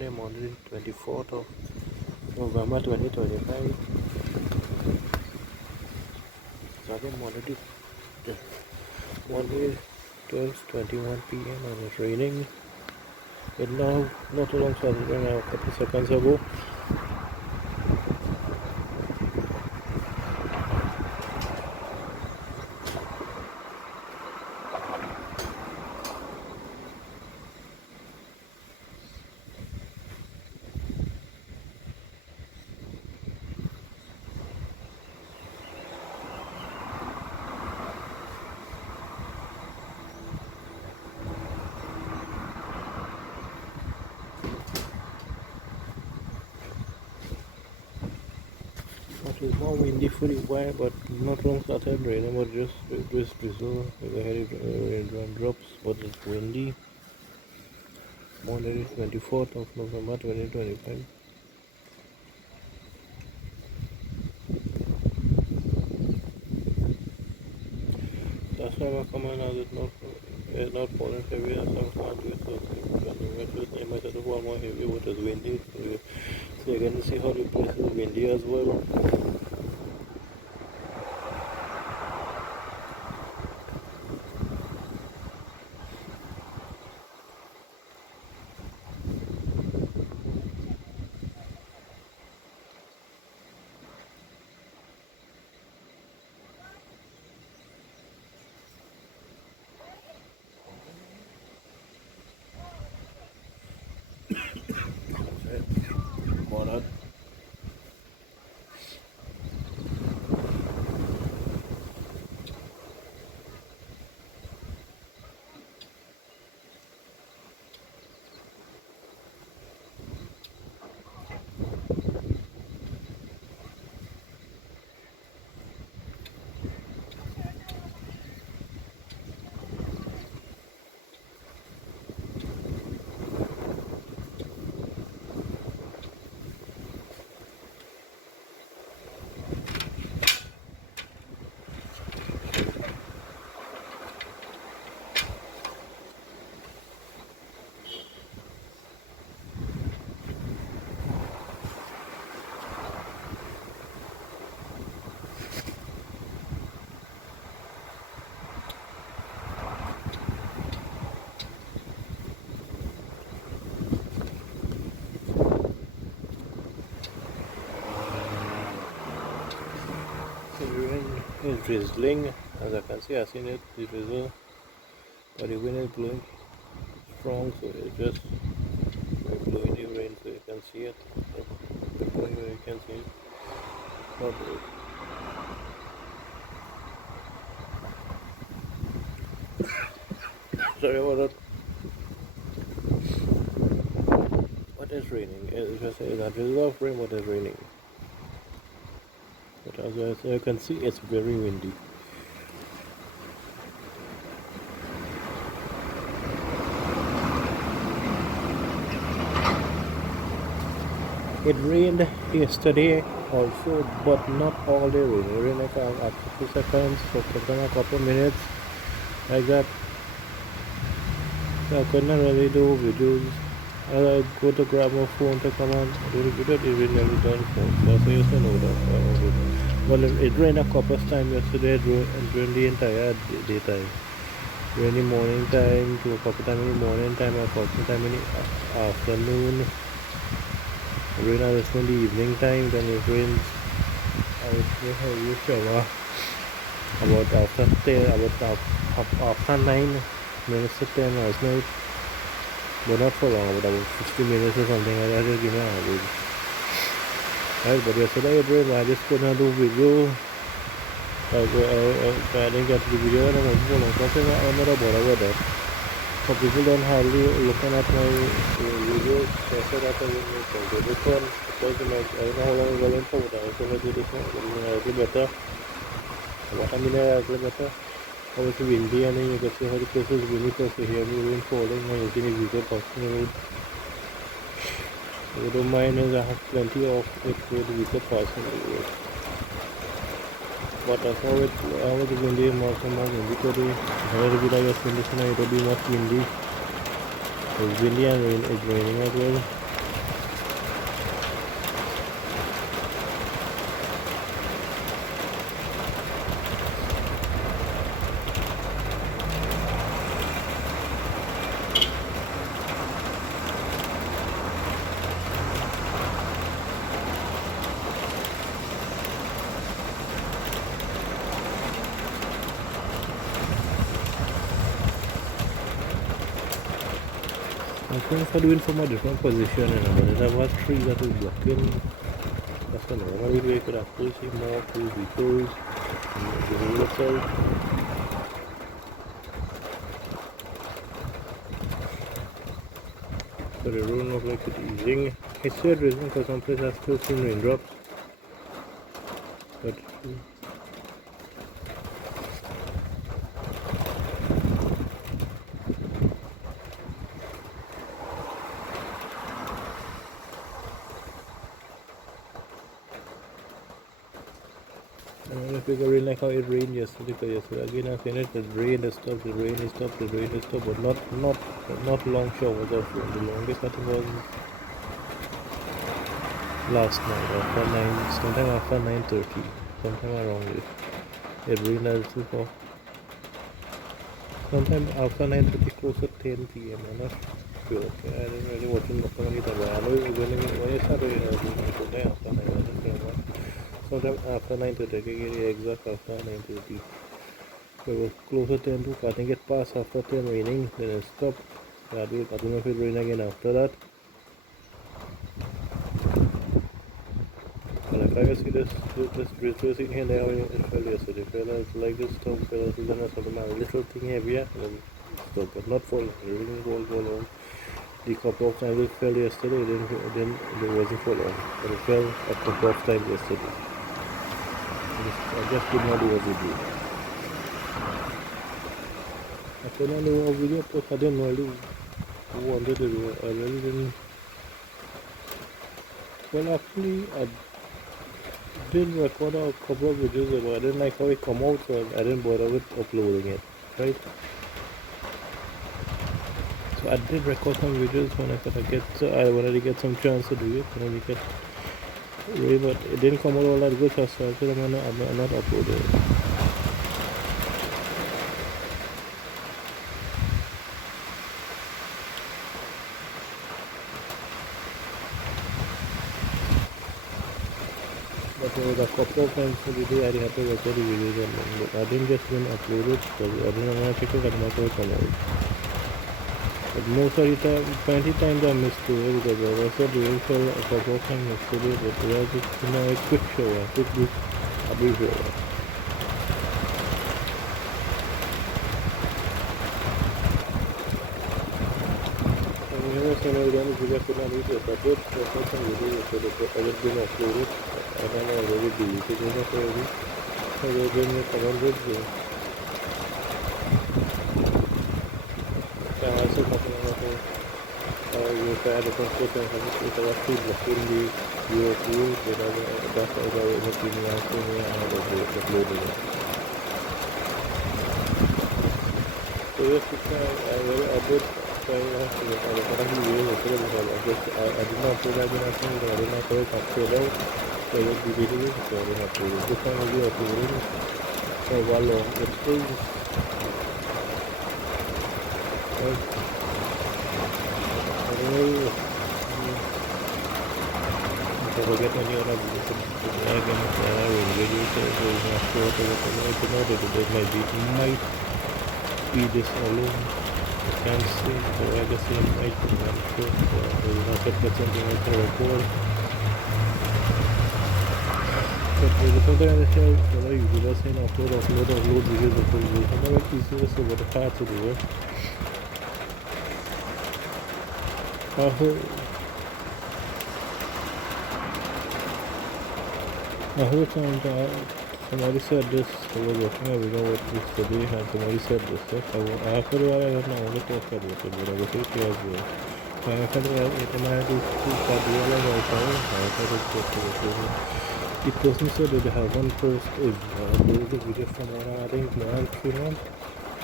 Monday, 24th of November 2025. Again, Monday 12:21 p.m. and it's raining. It now not too long started raining a couple seconds ago. It was more windy fully wide, but not long started raining, but just drizzle with the heavy raindrops, but it's windy. Monday 24th of November 2025. That's why I recommend as it's not falling heavy, that's why I can't do it. So I might have to fall more heavy, but it's windy. So you're going to see how the place is windy as well. Bonnet. The rain is drizzling, as I can see. I've seen it, the drizzle, but the wind is blowing strong, so it's just blowing the rain, so you can see it. The blowing where you can see it. But sorry about that. What is raining? It's just a drizzle of rain, what is raining. But as you can see, it's very windy. It rained yesterday also, but not all day rain. It rained like a couple seconds, a couple minutes, like that. So I couldn't really do videos. I go to grab my phone to come and do the video. It rained nearly done phone. So I used to know that. Well, it rained a couple of times yesterday during the entire daytime. During the morning time, to a couple times in the morning time, a couple times in the afternoon. It rained also in the evening time. Then it rains. I was shower about after 9 minutes to 10 last night. But not for long, about 50 minutes or something. I just give me an average. Right, but yesterday it rained. I just couldn't do video. I didn't get the video and I'm for long time. I'm not bothered with that. So people don't hardly looking at my videos. So I said that I will make this one because I don't know how long it's going for, but I was going to do this one. It's a little better. What I mean, it's a little better. Obviously windy, and then you can see how the place is windy, because you hear me rain falling and you see the vehicle passing the road. You don't mind, as I have plenty of it with the vehicle passing the road. But as how it is windy, more windy today. Whenever we like windy tonight, it will be much windy. It's windy and it's raining as well. I'm going for doing from a different position, but if I have three that is blocking, that's a normal way I could have pushed him more, push the toes, and the whole itself. So the road looks like it's easing. It's still drizzling because some places are still seeing raindrops. But I'm figuring like how it rained yesterday, because yesterday again I seen it rain is stopped, the rain is stopped, the rain is stopped, but not long showers of rain. The longest I think was last night after 9, sometime after 9:30, sometime around it. It rained as before. Sometime after 9:30, close to 10 p.m. I'm not sure. Okay, I didn't really watch it on it, but I know when it started raining, it was after 9. I didn't care. Sometime after 9:30, exact after 9:30. So it was closer 10 to, I think it passed after 10 raining, then it stopped. I don't know if it rained again after that. But if I can see this drizzle sitting here now, it fell yesterday. It fell like this storm fell, so then I saw a little thing heavier, and stop, but not fall. It really fall on. The couple of times it fell yesterday, then it wasn't fall on. But it fell a couple of times yesterday. I just did not do what we do. I couldn't do a video post. I didn't really wanted to do it. I really didn't. Well, actually, I did record a couple of videos, but I didn't like how it come out, so I didn't bother with uploading it, right? So I did record some videos when I wanted to get some chance to do it, when I get really, but it didn't come out all that good, so I said I'm not uploading it. But there was a couple of times for the day I had to record the videos, but I didn't just even upload it because I didn't want to check it at my come out. But most of the time, plenty times I missed it because I also doing for a couple of times yesterday, but it was just a quick shower, a brief shower. And here is another one, if you guys could not use it, I did record some videos yesterday, but I just didn't upload it. I don't know whether it deleted it already. So we're doing it around with it. I also talking about you had a construction if I was still blocking the view, that's why I was looking at the uploading it. So yes, I did try to look at the currently video I did not upload that in I did not have it uploaded out. So I just deleted it, so I did not upload it. This time I will upload it. So while it is I forget any other videos so it's not sure it might be this alone. I can't see, so I guess it might be not sure, so there's not get something I can record. But there's something I just share, you just say upload videos of videos. I'm not like easiest over the part to do it. I heard somebody said this, I was watching a video with this today and somebody said this stuff. After a while I don't know what to talk about it, but I was okay as well. I thought it might be too bad I thought the person said that they have one post uploaded the video from I think 3 months,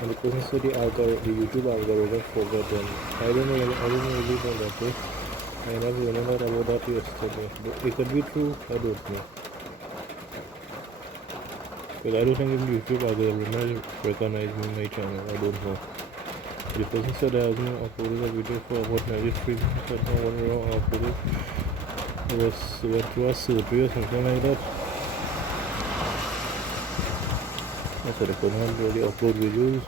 and the person said the YouTube algorithm forgot them. I didn't really know that way. I never remembered about that yesterday. But it could be true, I don't know. Because I don't think in YouTube algorithm recognize me my channel, I don't know. The person said I hasn't uploaded a video for about 93 minutes, I don't know what wrong I uploaded. It went through a surgery or something like that. So they couldn't really upload videos.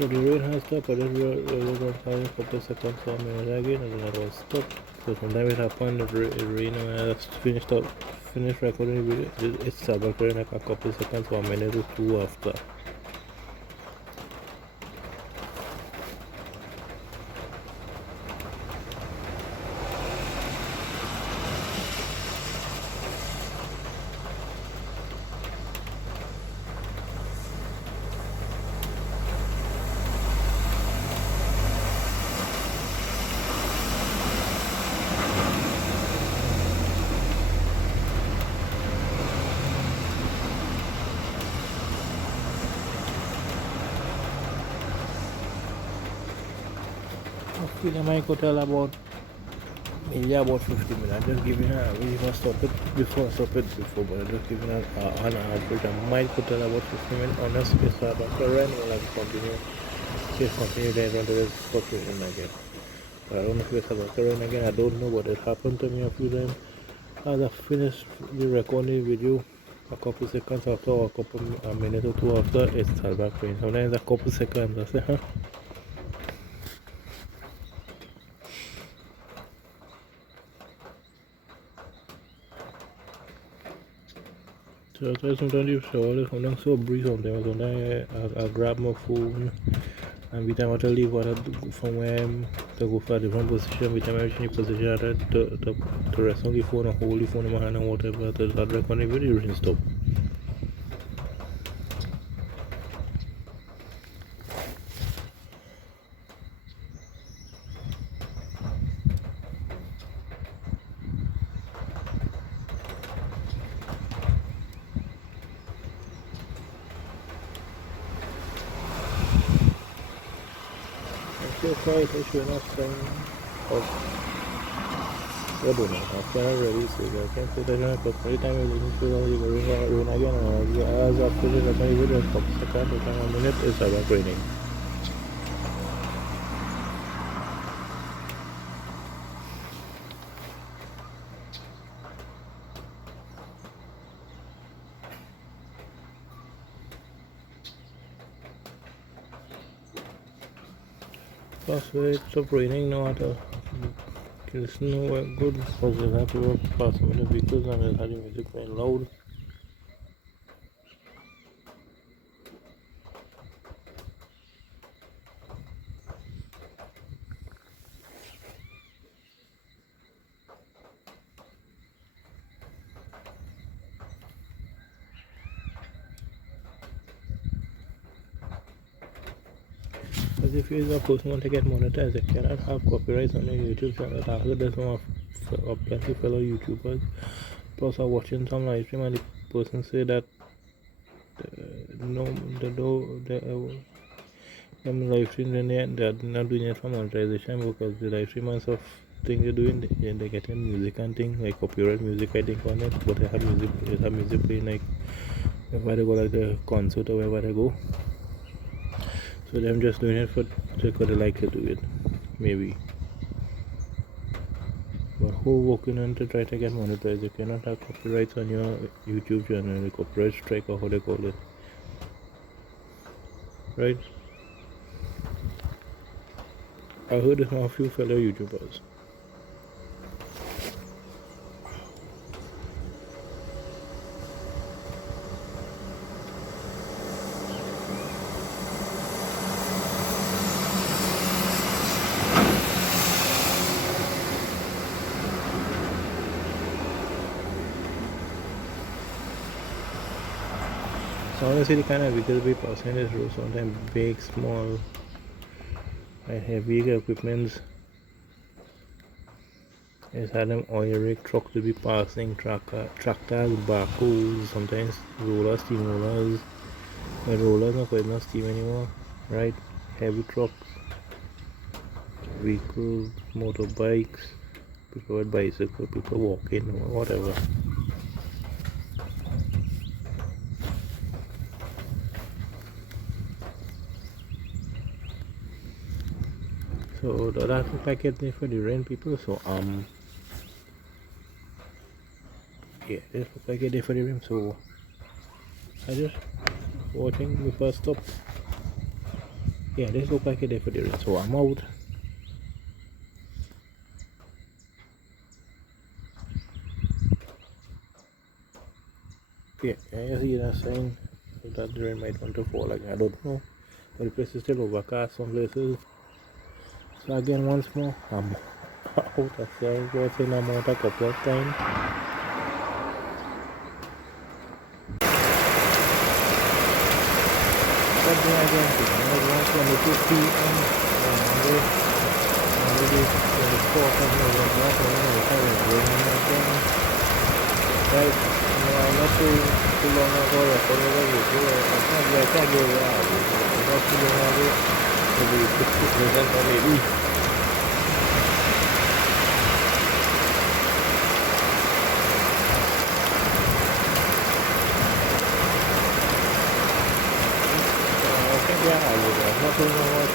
So the rain has stopped. I just rolled on fire a couple of seconds for a minute again, and then it was stopped. So sometimes it happened, it rain, and I just finished recording the video. It started recording like a couple of seconds for a minute or two after. Hopefully I might go tell about maybe about 50 minutes. I'm just giving a we must stop it before but I'm just giving an average. I might go tell about 50 minutes on a space for about the rain while I continue then on the stop rain again. But I don't know if it's about the rain again, I don't know, but it happened to me a few times. As I finished the recording video a couple seconds after or a minute or two after it started back raining. Sometimes a couple seconds I say So sometimes you shower, sometimes so breeze sometimes I grab my phone and every time I leave what I do from where to go for a different position, every time I reach new position I try to rest on the phone and hold the phone in my hand and whatever to start recording video and stop. Okay, so sure enough I don't know, I cannot really say that. I can't say that because every time I listen to it, rain again and as I finish my video a couple seconds, a minute, it's about raining. Plus it stopped raining now at all. It's no good because it had to walk past some of the vehicles and it had the music playing loud. As if you a person want to get monetized, they cannot have copyrights on their YouTube channel. I heard there's some of plenty fellow YouTubers plus are watching some live stream and the person say that no them live stream then they're not doing it for monetization because the live streamers of thing they're doing they're getting music and things like copyright music I think on it, but they have music playing like wherever they go, like the concert or wherever they go. So I'm just doing it for because they like to do it, maybe. But who working on to try to get monetized? You cannot have copyrights on your YouTube channel, the copyright strike or how they call it, right? I heard of a few fellow YouTubers. So honestly, the kind of vehicles we pass in this road, sometimes big, small, heavy equipments. It's had them oil rig trucks to be passing, tractors, backhoes, sometimes rollers, steamrollers. But rollers not quite enough steam anymore, right? Heavy trucks, vehicles, motorbikes, people with bicycles, people walking, whatever. So that's what I get there for the rain, people. So yeah, that's what I get there for the rain. So I just watching the first stop. Yeah, this look like a day for the rest, so I'm out. Yeah, you see that sign that the rain might want to fall again. I don't know, but the place is still overcast some places. So again, once more, I'm out. I say I was in I'm out a couple of times. But then again, I was 1:22 p.m. on Monday, already 24th of November, so I'm going to try to rain again. Right, I'm not too long ago, I thought I was I can't get it out. Not too long ago, maybe 60% or maybe. Yeah, not too long ago,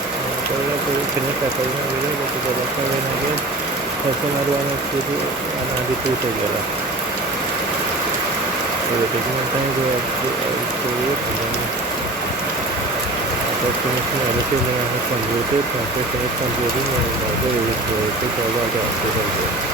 finish that video, but to go back to rain again. That's another one of the two together. So we're taking our time to it, and then after finishing everything, I have converted, after finish converting, and also we will take all the output of it.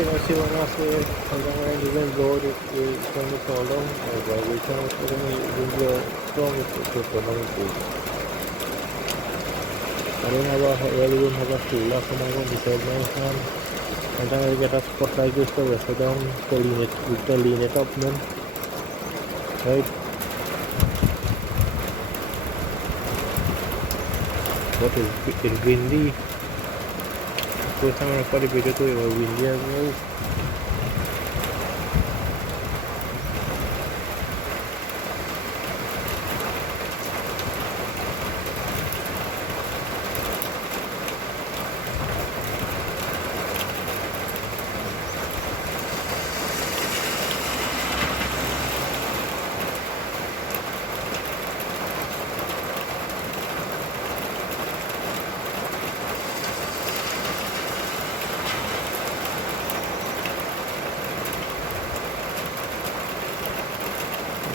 Let's see what else I'm going to even go to turn it all down, but we can also use the strong to promote it. I really don't have a cooler for my room beside my hand. I'm trying to get a spot like this to rest it down, to lean it up then. Right? But it's windy. First time I recorded video too, it was windy as well.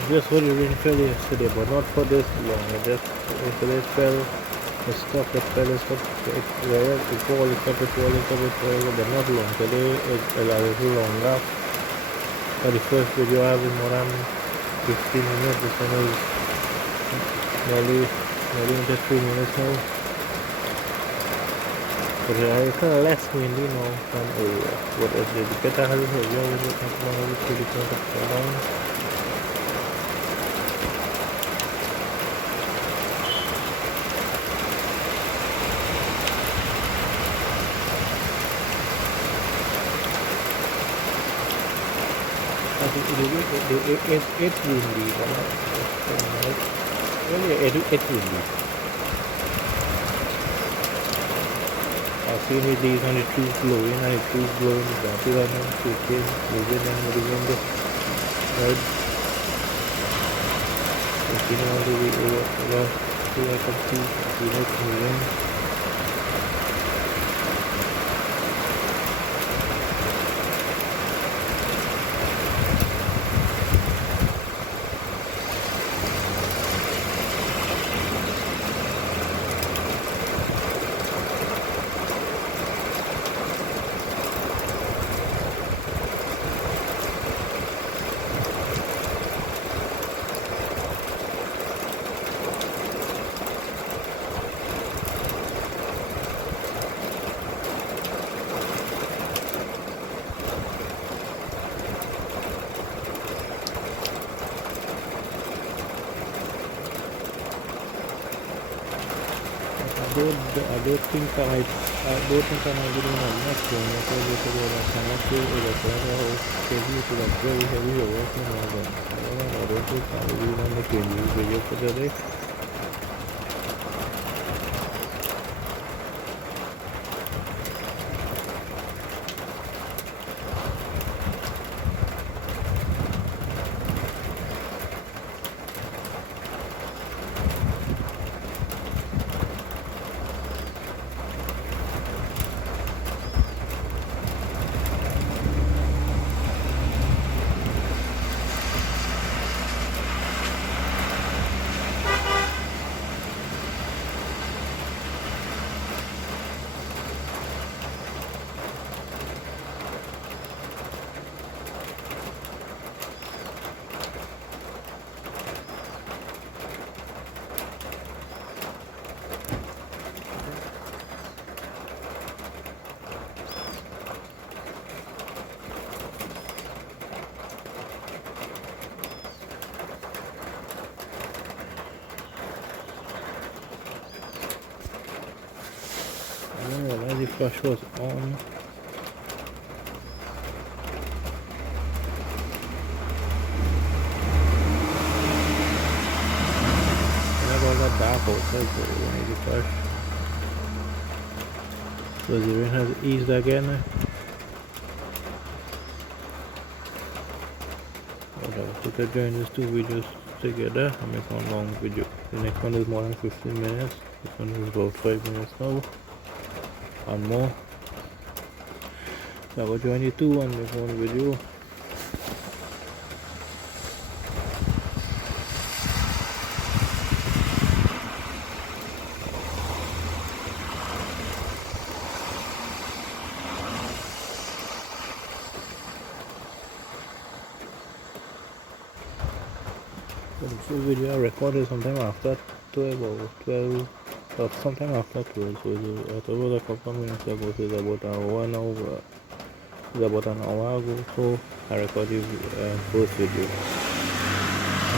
Just for the rain fell yesterday, but not for this long. Just yesterday it fell, it stopped, it fell, it stopped, it fall, it stopped, it fall, it stopped, it fall, but not long. Today it's a little longer. For the first video I have in more than 15 minutes. This one is nearly into 3 minutes now. But it's kind of less windy now than earlier. But the better has it earlier when it comes down to the point of down. It's windy, but it's windy. I've seen with these on the trees blowing, and the trees blowing, the branches on them shaking, moving and moving the right. You know, over to I can see it moving. I don't think I might be doing much going because I'm not sure if it's very heavy or working on that. I don't think I will even make a new video for today. the flash was on. All that dark outside, so when it flash. So the rain has eased again. To join these two videos together and make one long video. The next one is more than 15 minutes. This one is about 5 minutes now and more. So I will join you two and make one video. The full video I recorded sometime after 12 or 12 or sometime after 12, so it was a couple of minutes ago, so it's about an hour now, it's about an hour ago, so I recorded first video.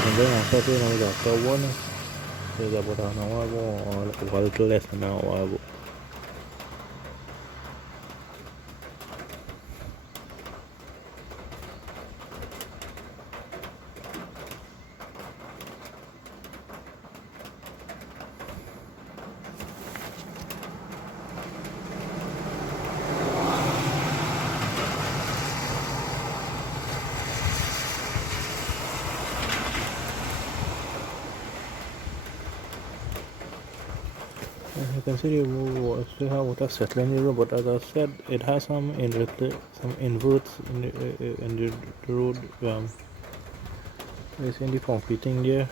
And then after 12 now, it's after 1, so it's about an hour ago, or a little less than an hour ago. You can see the still have water settling in the road, but as I said, it has some inverts in the road. It's in the concreting there,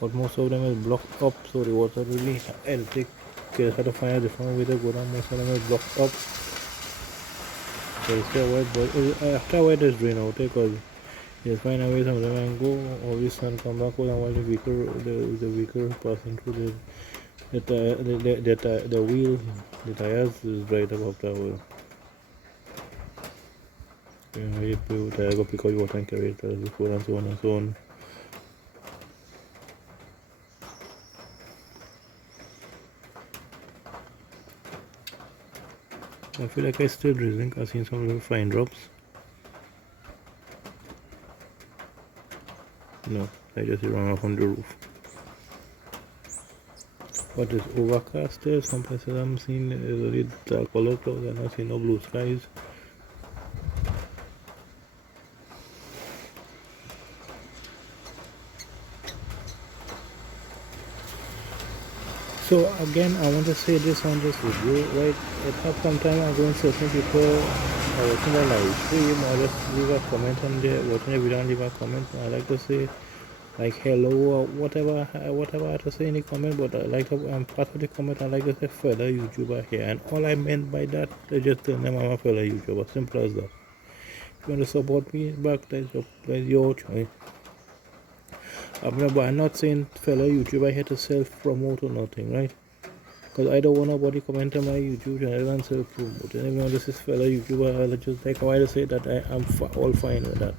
but most of them is blocked up, so the water really take. You have to find a different way to go down. Most of them is blocked up. So it's still wet, but after wet is drain out because you find a way some of them and go, obviously, and come back with while the vehicle passing through the wheel, the tires is right above the wheel. You put the tire, go pick out your water and carry it before and so on and so on. I feel like it's still drizzling. I've seen some little fine drops. No, I just run off on the roof. But it's overcast there. Some places I'm seeing is really dark color clouds and I see no blue skies. So again, I want to say this on this video, right? It has sometimes I go in certain people are watching the live stream or just leave a comment on there, watching the video and leave a comment. I like to say like hello or whatever I have to say in the comment, but I like to part of the comment I like to say fellow YouTuber here, and all I meant by that is just tell them I'm a fellow YouTuber, simple as that. If you want to support me back, that's your choice. I'm not saying fellow YouTuber here to self-promote or nothing, right? Because I don't want nobody comment on my YouTube channel and self-promote. And everyone, this is fellow YouTuber, I just take a while to say that I'm all fine with that.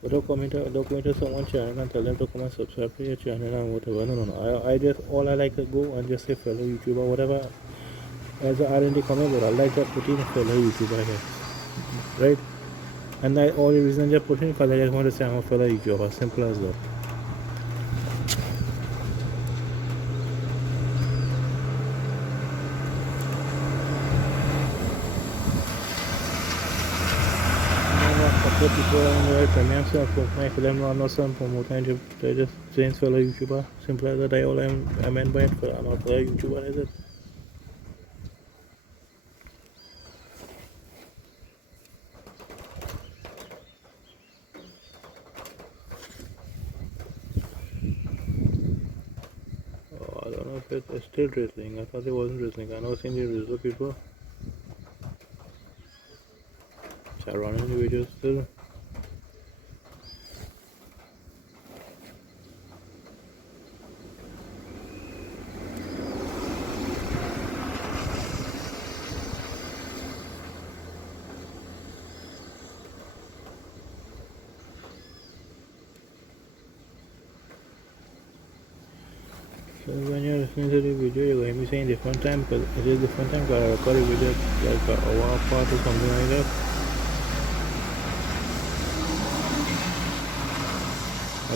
But don't comment to someone's channel and tell them to come and subscribe to your channel and whatever. No. I just, all I like to go and just say fellow YouTuber, whatever. As I add in the comment, but I like to put in a fellow YouTuber here. Right? And all the reason I just put in because I just want to say I'm a fellow YouTuber. Simple as that. People and myself, for them not know some promoting, they just saying fellow YouTuber. Simple as that. I meant by it, I'm not fellow YouTuber, is it? Oh, I don't know if it's still drizzling. I thought it wasn't drizzling. I know seeing the drizzle people. So I run in the video still. So when you're listening to the video, you're going to be saying different time because it is different time because I recorded a video like an hour apart or something like that.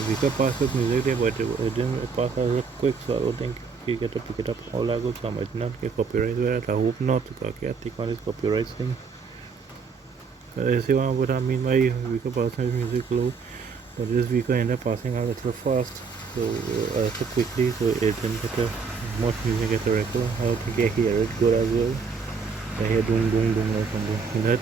We could pass with music there, but it didn't pass as quick, so I don't think you get to pick it up all that good, so I might not get copyright with it. I hope not, because I can't take on this copyright thing. I see what I mean by we could pass with music low, but this week I ended up passing a little fast, so a little quickly, so it didn't get much music at the record. I don't think I hear it good as well. I hear doom doom doom or something like that.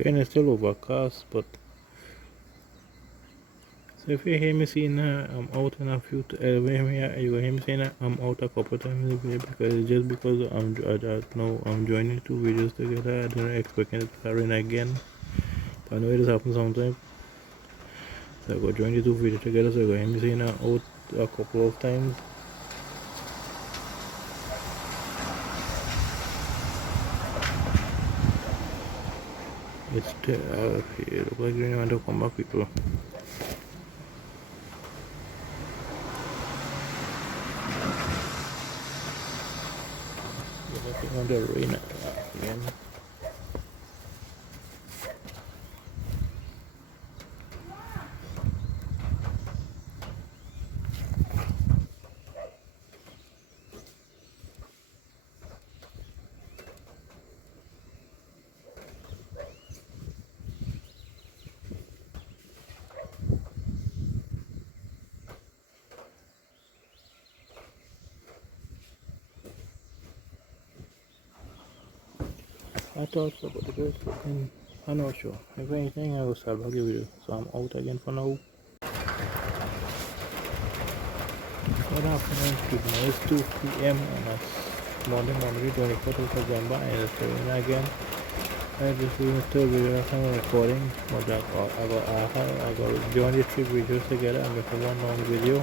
Again, it's still overcast, but so if you hear me saying I'm out in a few, you will hear me saying I'm out a couple times in the video because it's just because I'm joining two videos together. I didn't expect it to rain again. But I know it has happened sometimes. So I got join the two videos together, so you will hear me saying I'm out a couple of times. It's it looks like you want to come back, people. It's going to rain again. I thought so, but the girls looking, I'm not sure. If anything, I will start back the video. So I'm out again for now. Good afternoon, people. It's 2 p.m. and it's Monday, 24th of November, and it's raining again. I just doing a third video that I'm recording, but I got join the three videos together and make one long video.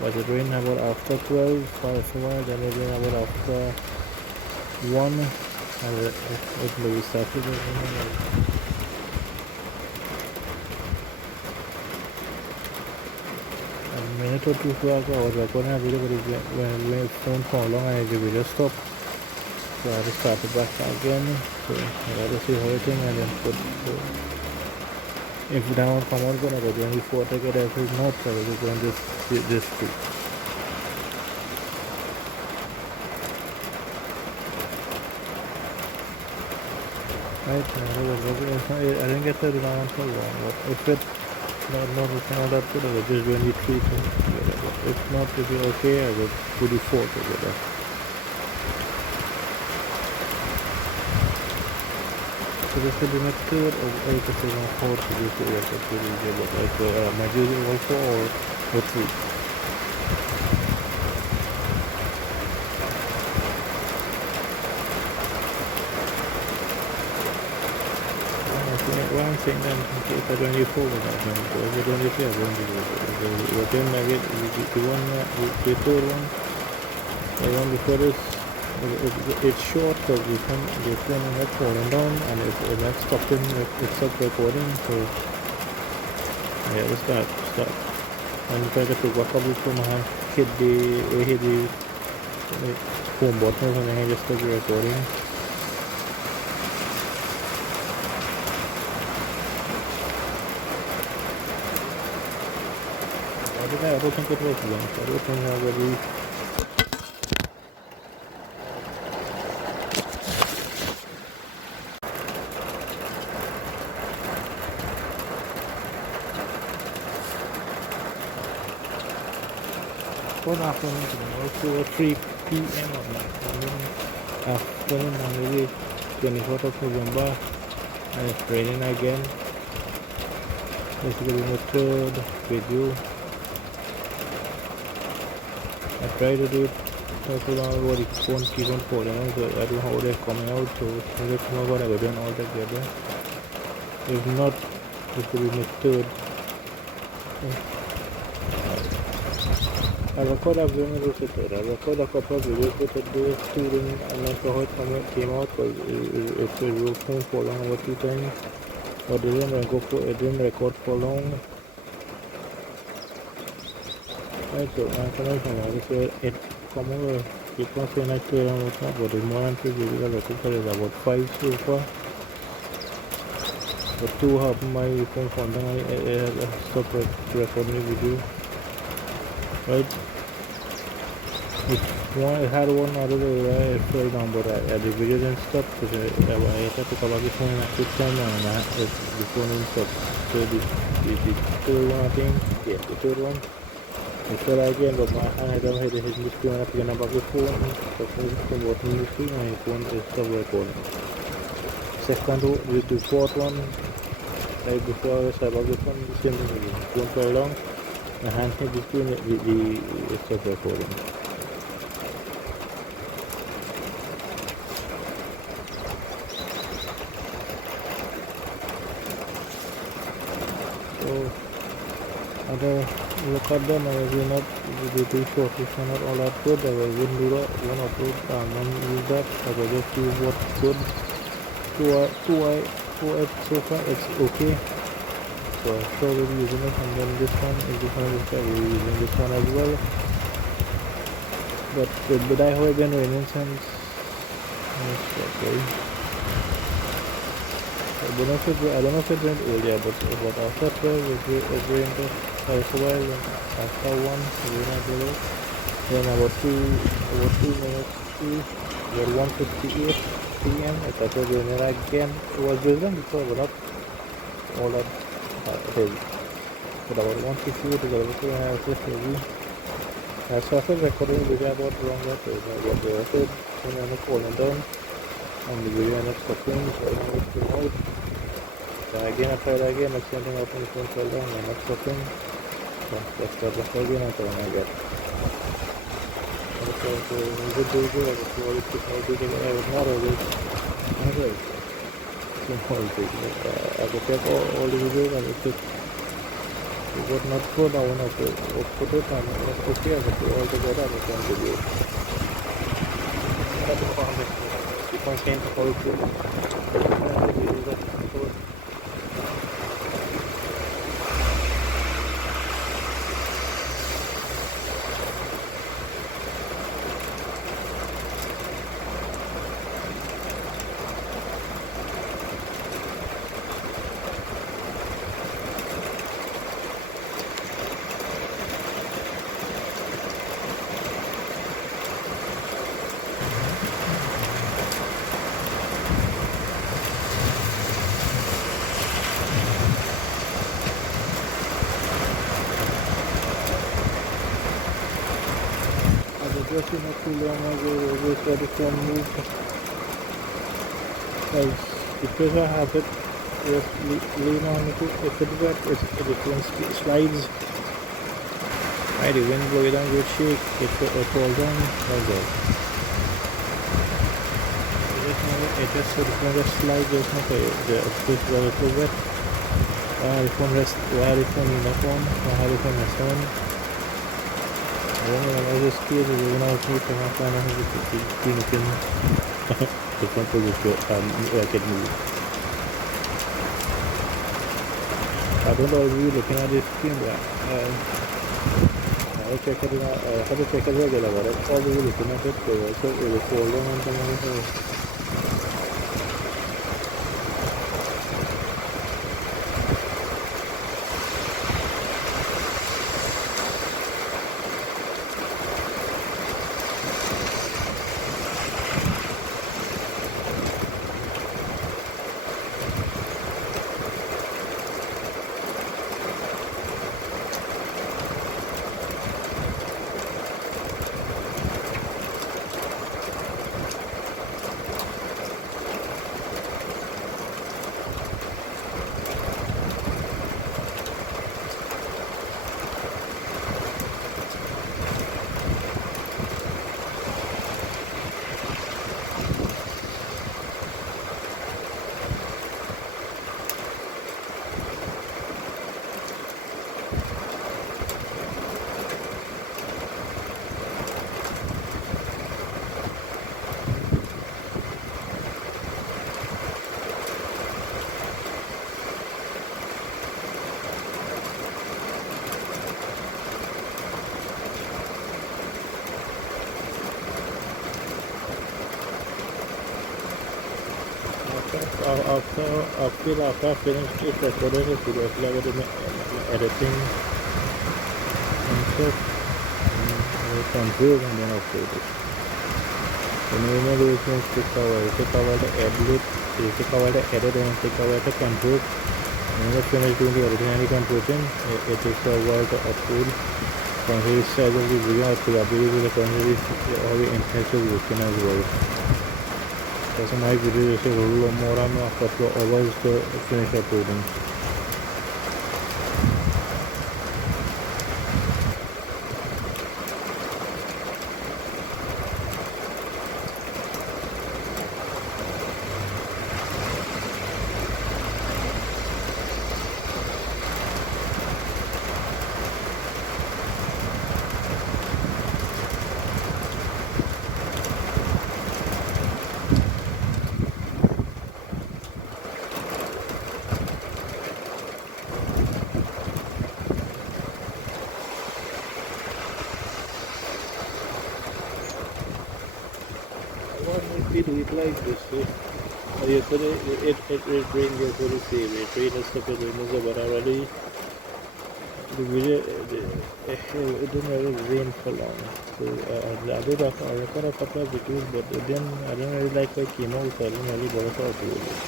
But it rained about after 12, 5, then it rained about after 1. It maybe started a minute or two ago. I was recording a video, but when my phone for long, I the video stopped. So I just started back again. So I got to see how everything and then put. If that one come out, gonna go 24 to get everything not, so we're going this street. Right, I didn't get that down for long, but if it not looking all that good, I will just do any 3 things together. But if not, it will be okay, I will do the 4 together. So this will be my third or 8 or 4 to do together, like my usual 4 or 3. Well, I'm saying that in case I don't use forward that one, because I don't use the other one. The third one, the one before this, it's short because this one is not falling down and it's not stopping, it stopped recording, so yeah, let's start. And try to pick back up from my hit the home button or something, I just stop the recording. I don't think it was long. I don't think I really. Good afternoon, also 3 p.m. of my afternoon on the 24th of November, and it's raining again. This will be my third video. I try to do it so long what it won't keep on falling out, so I don't know how they're coming out, so let's know what I will do all together. If not, this will be my third. I record a video I record a couple of videos with the student. I'm not sure how it came out, but it was home for long over 2 times. But it didn't record for long. Right, so I'm going to say it come over. It was when I clear on what's not, but the more I'm videos I think there is about 5 so far. But 2 have my phone for them. I stopped recording the video. Right? I had one other way I fell down, but the video didn't stop because I had to come back the phone at this time and the phone didn't stop. So the third one, I think, yeah, the third one, I fell again, but my hand I don't hit the screen and I picked up the phone, so from bottom the screen and the phone is still recording. Second, the fourth one, right before I start back the phone, the same thing again. The phone fell down, my hand hit the screen, it stopped recording. So, look at them, I was not the 2 short, it's not all that good. I wouldn't do that, one upload and one use that. I will just use what's good. 2 so far, it's okay. So I still will be using it, and then this one is the one I will be using this one as well. But I have been raining since I don't know if it rained earlier, but after 12 it rained for a while, and after 1 it rained a little. Then about 2 minutes to about 1:58 p.m. it started raining again. It was drizzling before, but not all that heavy. But about 1:58 it got a little heavy. I started recording the video about longer, so I got the record when I'm calling down, and the video ended up stopping, so I know it came out. So again, I tried again, the same thing happened, the phone fell down, I'm not stopping. So let's start back again until I get. So good video, I was always put my video, I was not always, alright. I could take all the videos and it took. It was not good, I want to put it on, okay, I could all together and it's one video. Keep on saying how it goes. Just not too long ago, we saw the phone move. Because I have it, just lean on it, if it wet, the phone slides. Right, the wind blow it down, good shake, it falls down, like that. It just so the phone just slides, just not the space was a little wet. While the phone in the phone, while the phone rest on. I just feel that when I was moving my phone, I had to clean it in the front position I can move. I don't know if you're looking at this screen, but I check it out. I have to check it regular, but I'm probably looking at it, so it will fall down on something. after I finished it, recorded a video, I was editing and stuff, and control and then upload it. When you can take over the edit, take over the edit and take over the control. When you finish doing the editing and conversion, it takes a while to upload. From here, size of the video, I believe the content is already intensive working as well. So my video is a little more than a couple of hours to finish uploading. We do it like this. Yesterday it rained yesterday same. It rained yesterday but already the video it didn't really rain for long. So I recorded a couple of videos, but I didn't really like how it came out. So I didn't really bother to upload it.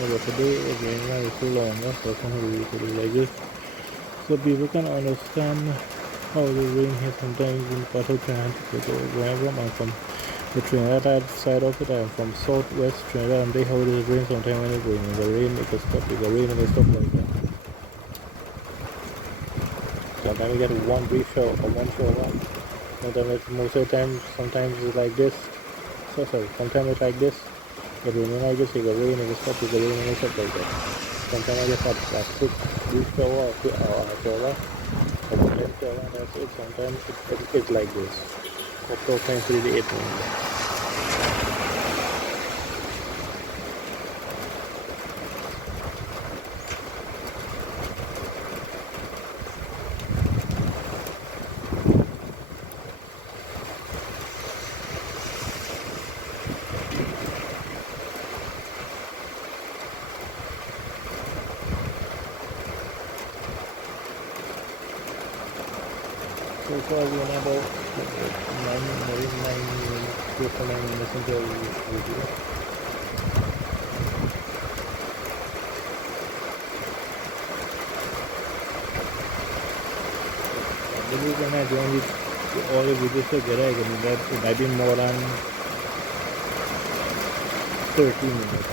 But today it rained like so long, so I can't really do it like this. So people can understand how the rain here sometimes in part of Trinidad. Wherever I'm from the Trinidad side of it, I'm from southwest Trinidad, and they how it is rain sometimes when it's raining. The rain makes a stop, the rain and stuff like that. Sometimes we get one brief shower or one shower. Sometimes most of the time, sometimes it's like this. Sometimes it's like this. The rain like this, it will rain and stop, it will rain and stuff like that. Sometimes I just have a quick brief shower or a shower. That's it. Sometimes it's like this. That's all times really it. So far we are about 9 minutes into the video. I believe when I join all the videos together, it might be more than 30 minutes.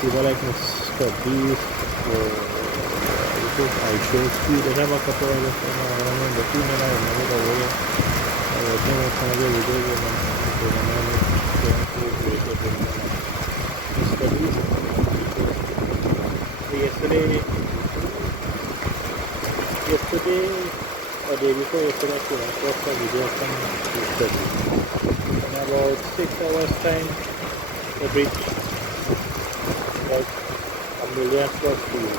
People like Mr. Beast or I show speed. I have a couple of them around the team and I remember the way I was doing some of the videos and Mr. Beast. Yesterday or day before yesterday I watched a video from Mr. Beast. In about 6 hours time it reached like 1 million plus views.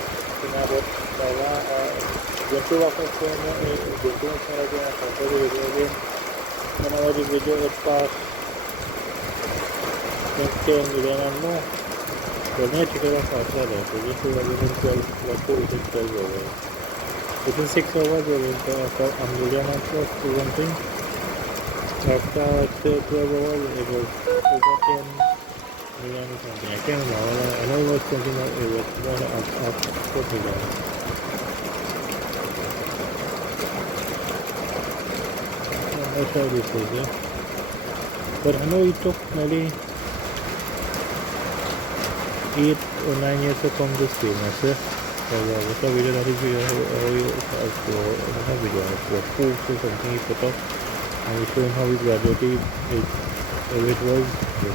หน้ารถแต่ว่าdentro la persona dentro la sala di una casa di vedere non avevo di vedere il pass perché mi danno per me ci deve fare adesso io sto vedendo quel lavoro che c'è dove within 6 hours they will for Angolia for one thing after 12 hours it was over 10 million or something I can't remember I know it was something like it was more up 4 million that's how this is yeah but I know it took nearly 8 or 9 years to come this famous what a video that is not a video it's a post or something he put up and he's showing how he graduated it was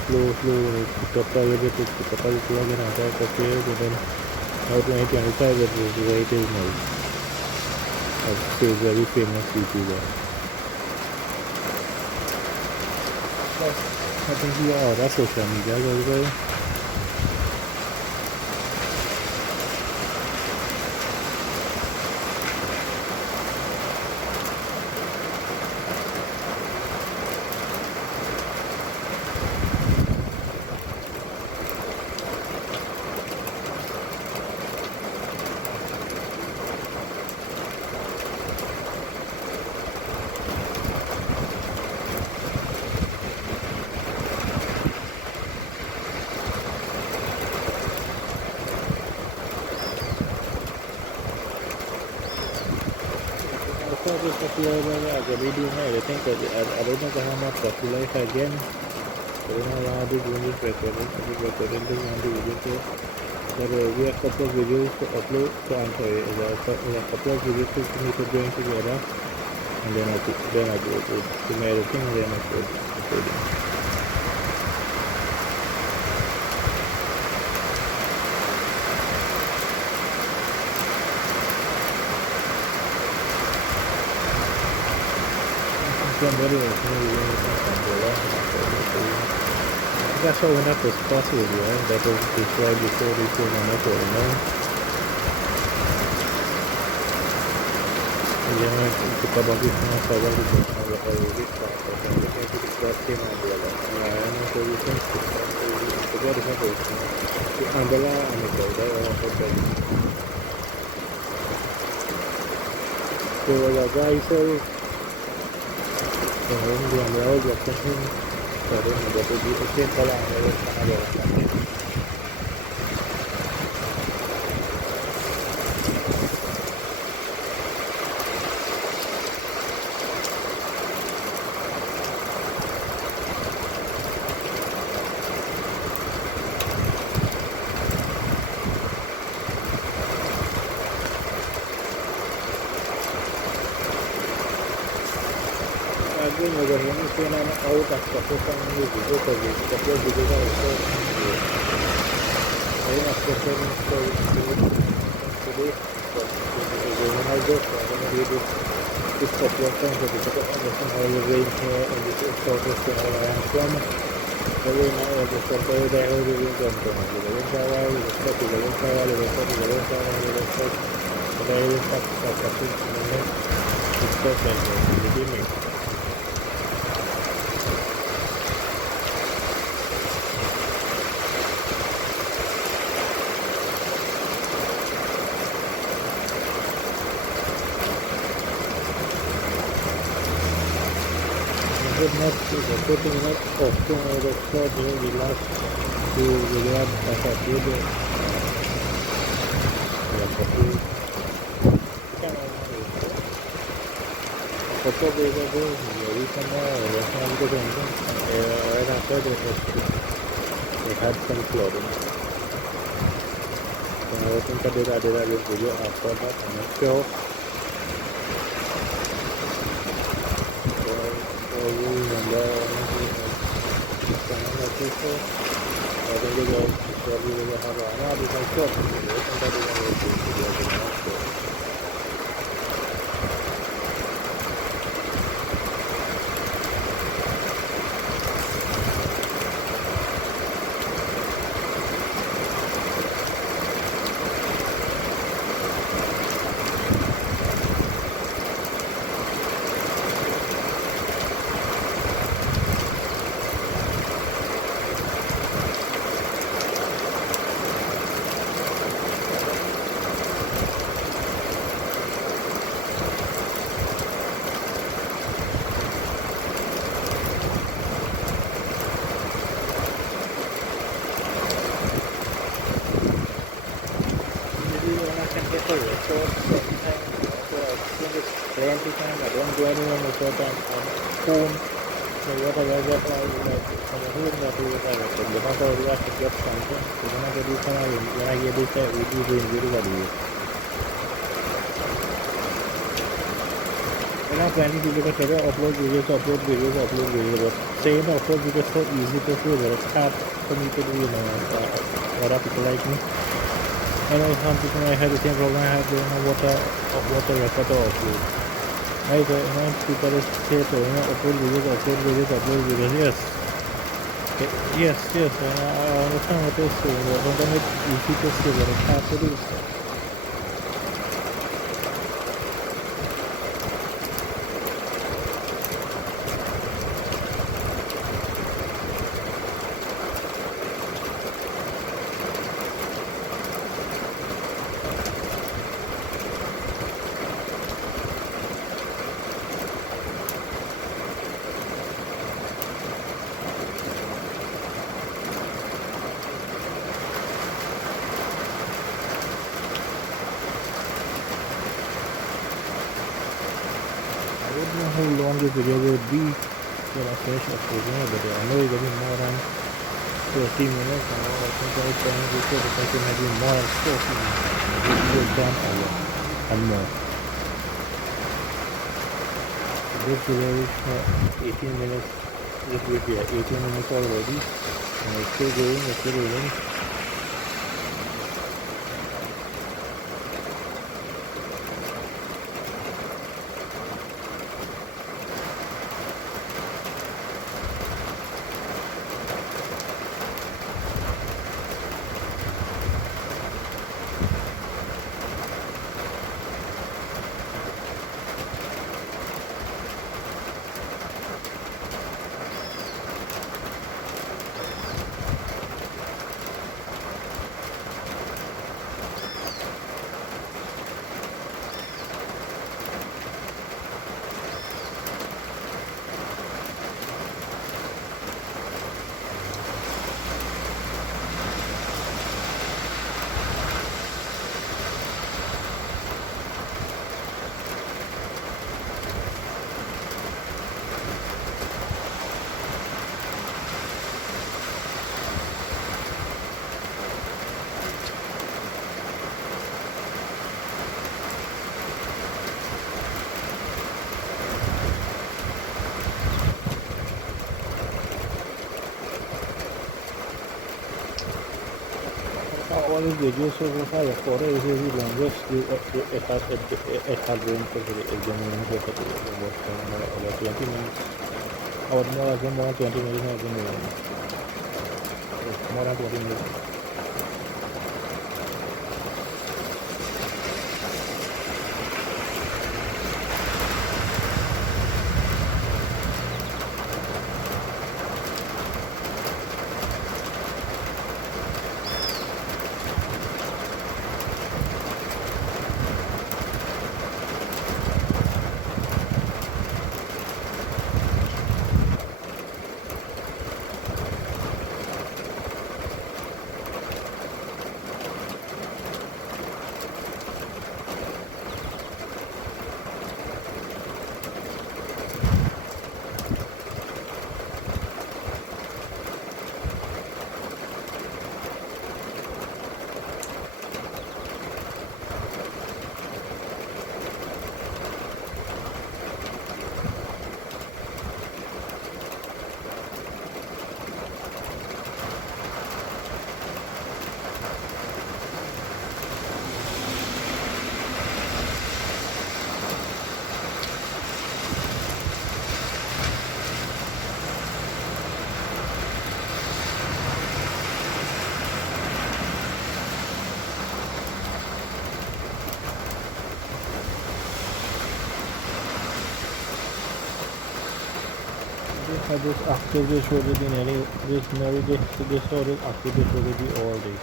slow it picked up a little bit it picked up a little again after a couple years and then now 2025 it is where it is now it's a very famous YouTuber I think you are that's social media as well Just popular as a video now. I think I don't know how much popular if again. I don't know how to do this recording. I just recording this on the video. So there we have a couple of videos to upload. So I'm sorry, there's a couple of videos to need to join together, and then I go to my editing and then uploading. Somebody was moving that's how when that was possible, right? That was destroyed before they came on up or no. And then I took about this now, so I wanted to know what I was this part, but then looking at the came on the other. I don't know, so you think the God is not going to the umbrella and the God, I want to tell you. So the guy said, di ambil buat kesini baru membuat uji ujian kalau ambil sana jalan Gue nyoba ini sih nama tahu tak fokuskan ini video tadi tapi video kan itu saya nak fokuskan itu jadi video aja karena video this fokuskan jadi kita understand how the range here and this is focus to all around from jadi now the sampai dah video contoh jadi kalau kita tidak kalau ada yang tak sebenarnya it's perfect jadi ini putting not often or the third we last to reward as a video couple days ago maybe somewhere right after they had some flooding and I think I did a video after that I'm not sure people. I think they will probably have a lot of stuff. short time, so I think it's plenty time. I don't do anything in short time. I'm home. So what I get like from home that we were like, but the matter of what to get something. So when I get this time, when I get this time, we do really what we do. I'm not planning to get a upload videos, but saying upload videos so easy to do, but it's hard for me to do, you know, a lot of people like me. I know some people might have the same problem I have, they don't know what to record or upload. Right, so, you know, people say, so, you know, upload videos, yes. Okay, yes, I understand what they're saying, but sometimes it's easy to say, but it's hard to do. I don't know how long this video will be when I finish uploading it, but I know it's going to be more than 30 minutes. I know I think I was trying to say that I can maybe more than 40 minutes. Maybe than hour and more. This video is 18 minutes. This video, 18 minutes already. And it's still going, it's still rolling. All these videos so far recorded is the longest it has been for the examination for about 20 minutes. Or more than 20 minutes has been more than 20 minutes. I just active this already nearly this already active this already all day.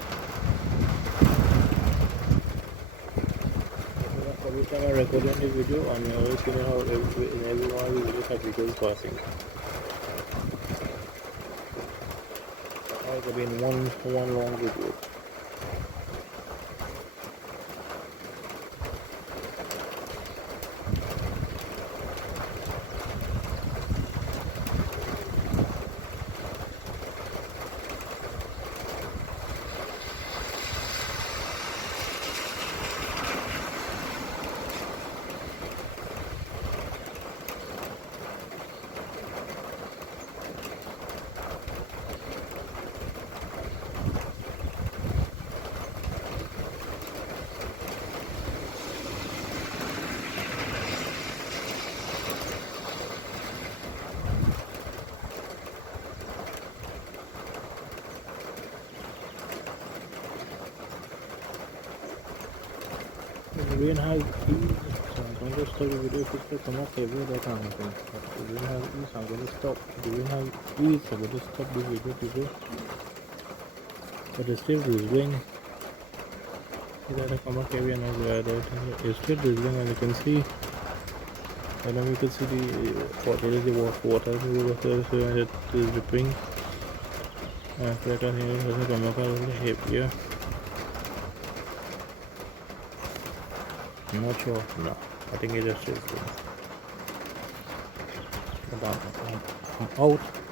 Every time I record a video, I'm always seeing how in every one of the videos have videos passing. It's been one long video. rain has eased, so I'm going to stop the video if it's come up heavy that kind of thing. But the rain has eased, I'm going to stop. The rain has eased, I'm going to stop the video people. But it's still drizzling. Come up heavy and it's still drizzling, and you can see. And then you can see the water is the water is dripping. Right on here, it doesn't come up a little heavier. I'm not sure. No, I think it just is. I'm out.